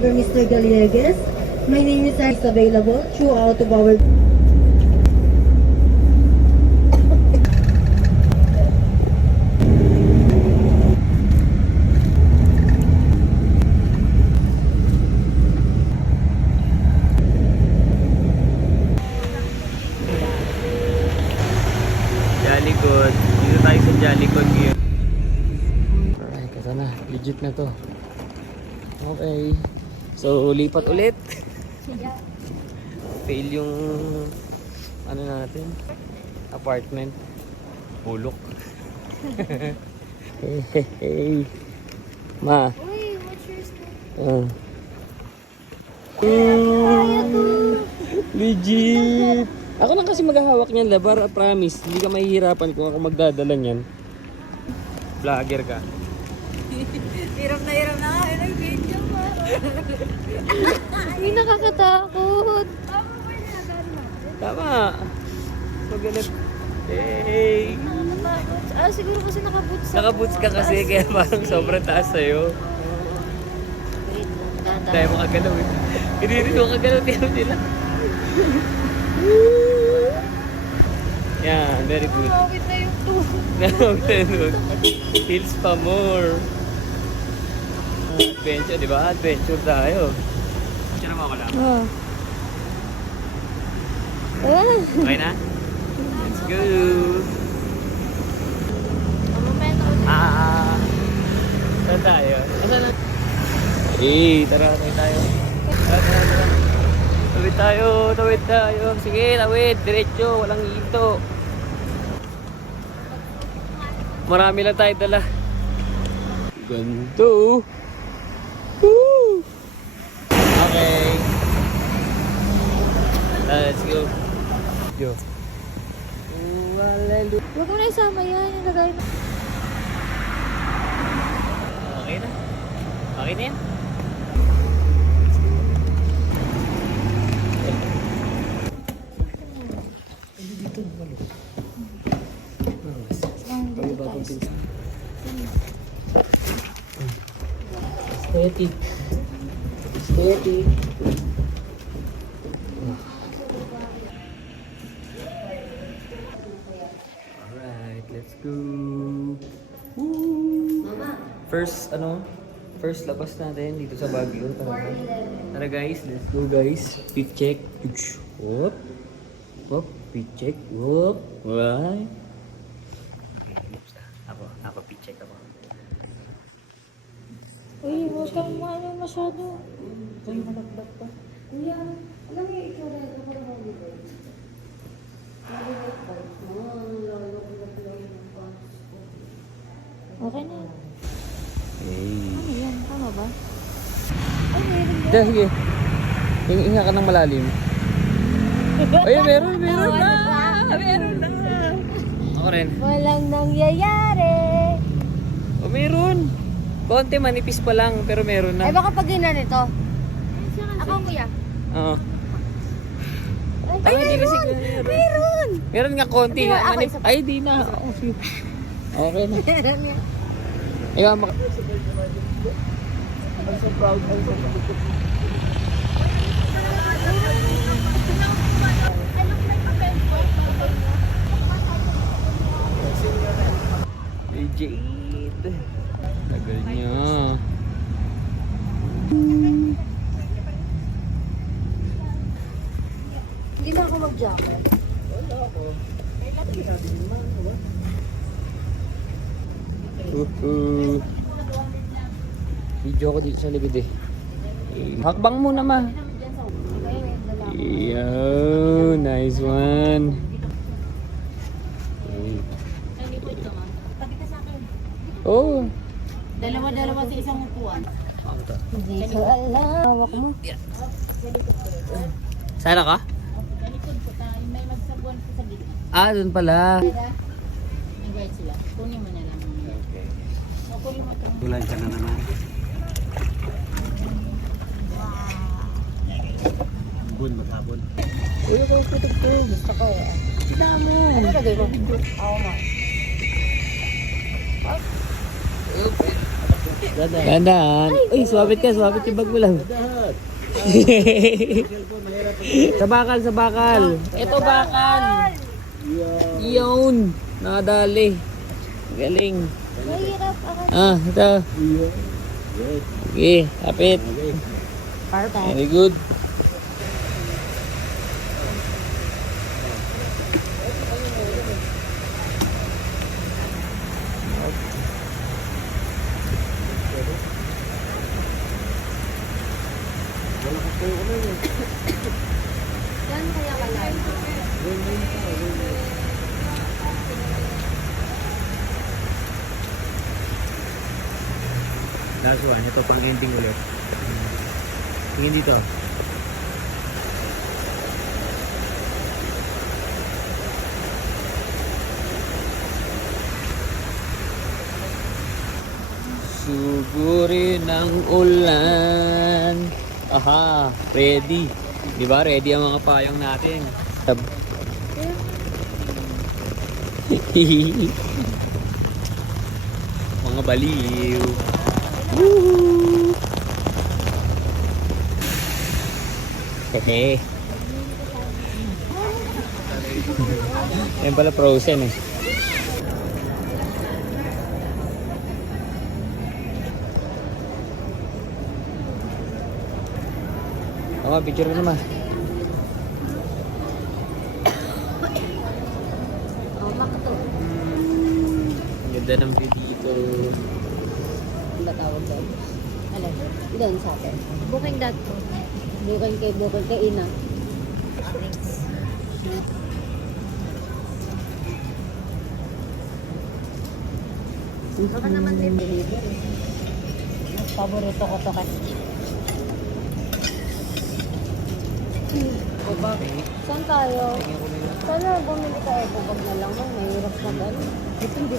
driver, Mr. Gallegues. My name is available throughout of our... Jollycod. Dito tayo sa Jollycod ngayon. Alright, kasa na. Legit na to. Okay. So, lipat ulit. Fail yung ano natin. Apartment. Bulok. Hey. Ma. Uy, what's your skin? Legit. Ako lang kasi maghahawak niyan, labar, promise. Hindi ka mahihirapan kung ako magdadala niyan. Vlogger ka. Hiram na nga. Ilang video mo. Ay, nakakatakot. Tama. Magalit. Hey. Nakakatakot. Siguro kasi nakaboots ako. Nakaboots ka kasi kaya parang sobrang taas sa'yo. Wait, Tayo makagalaw eh. Hindi rin makagalaw. Tiyan sila. Yan, very good. Nawawit na yung tuhod. Nawawit. Hills pa more. Adventure, di ba? Adventure tayo. Picture mo ako lang. Oh. Okay na? Let's go! Mamaya na ulit. Saan tayo? Saan na? Tara, tawid tayo. Tara. Tawid tayo. Sige, tawid. Diretso, walang hito. Marami lang tayo dala. Ganto. Woo! Okay. Let's go. Yo. Huwag mo na isama yan. Yung lagay mo. Okay na. Okay na yan. Steady. Alright, let's go. Woo! First labas natin dito sa Baguio. Tara guys, let's go guys. Speed check. Whoop. Speed check. Whoop. Why? Ako speed check ako. Uy, huwag kang masyado. Uy, malakbat pa. Kuya, alam mo yung ikaw rin, ako na mag-ibig. Okay na. Hey. Ano yan? Tama ba? Ay, meron ba? Sige. Hinga ka ng malalim. Ay, meron na! Meron na! Ako rin. Walang nangyayari. O, meron. Konti, manipis pa lang, pero meron Ay, na. baka pag ginanito. Ako, kuya. Oo. Ay, di ba meron! siguro? Meron! Meron nga konti Hindi, nga. ako isa pa. Ay, di na. Okay na. Meron yan. Ikaw, I'm so proud. Hey, Jade. Tagal niya. Hindi na ako mag-jacket. Video ko dito sa libid eh. Hakbang muna ma. Yo, nice one. Oh. Dalawa-dalawa sa isang upuan. Ano to? Hindi ko alam. Hawak mo. Sana ka? May magsabuan sa gitna. Ah, dun pala. Invite sila. Kunin mo na lang. Okay. Kunin mo itong... Tulan ka na naman. Bun, maghapon. Uy, ako kutog ko. Gusto ko. Kita mo. Ano lagay mo? Oo nga. Okay. Gandaan. Uy, swabit ka, swabit yung bag mo lang. Sa bakal. Ito bakal. Yun. Nakadali. Galing. Mahirap ako. Ito. Okay, kapit. Perfect. Very good. Yan kaya kalay. Last one. Ito pang ending ulit. Tingin dito. Sugurin ng ulan. Aha, ready. Di ba? Ready ang mga payong natin. Mga baliw. Woohoo! Hehe. Yan pala frozen eh. Picture ko naman. Oh, makato. Ganda ng view dito. Ano ba tawag doon? Ano? Doon sa atin. Booking.com. Booking kay Ina. Baka naman may delivery. Paborito ko to kasi. O bakit? Saan tayo? Tingnan ko na yun. Sana bumili ka eco bag na lang. Mahirap na gano'n. Ito hindi